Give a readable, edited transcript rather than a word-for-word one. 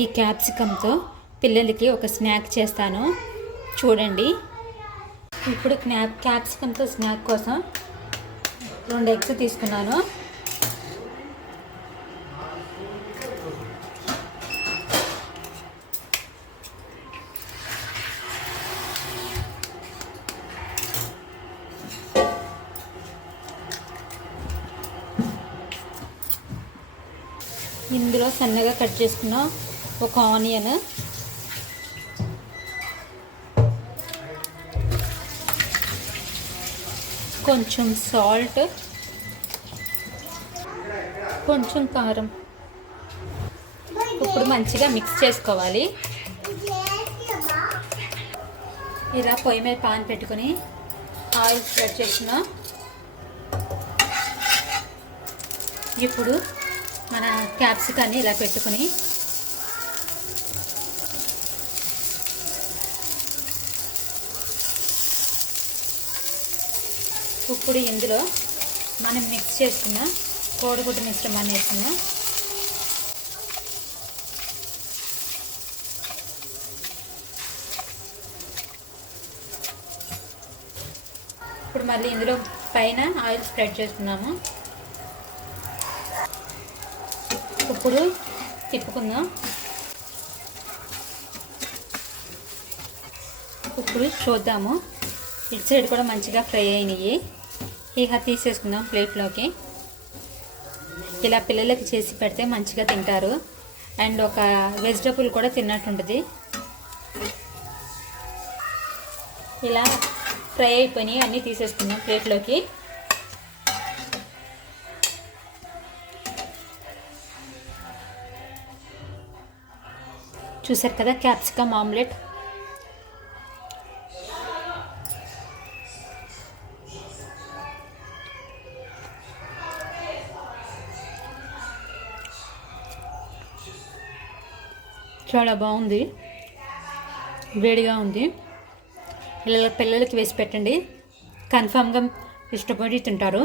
ఈ క్యాప్సికమ్తో పిల్లలకి ఒక స్నాక్ చేస్తాను చూడండి. ఇప్పుడు క్యాప్సికమ్తో స్నాక్ కోసం 2 ఎగ్స్ తీసుకున్నాను. ఇందులో సన్నగా కట్ చేసుకున్న ఒక ఆనియన్, కొంచెం సాల్ట్, కొంచెం కారం. ఇప్పుడు మంచిగా మిక్స్ చేసుకోవాలి. ఇలా పొయ్యి మీద పాన్ పెట్టుకొని ఆయిల్ స్ప్రెడ్ చేసిన ఇప్పుడు మన క్యాప్సికాన్ని ఇలా పెట్టుకుని ఇప్పుడు ఇందులో మనం మిక్స్ చేసుకున్న కోడిగుడ్డు మిశ్రమాన్ని వేసుకున్నాం. ఇప్పుడు మళ్ళీ ఇందులో పైన ఆయిల్ స్ప్రెడ్ చేసుకున్నాము. ఇప్పుడు తిప్పుకుందాం. ఇప్పుడు చూద్దాము, ఇటు సైడ్ కూడా మంచిగా ఫ్రై అయినాయి. ఇక తీసేసుకుందాం ప్లేట్లోకి. ఇలా పిల్లలకి చేసి పెడితే మంచిగా తింటారు అండ్ ఒక వెజిటబుల్ కూడా తిన్నట్టుంటుంది. ఇలా ఫ్రై అయిపోయినాయి, అన్నీ తీసేసుకుందాం ప్లేట్లోకి. చూసారు కదా క్యాప్సికమ్ ఆమ్లెట్. చాలా బాగుంది, వేడిగా ఉంది. పిల్లలకి వేసి పెట్టండి, కన్ఫామ్గా ఇష్టపడి తింటారు.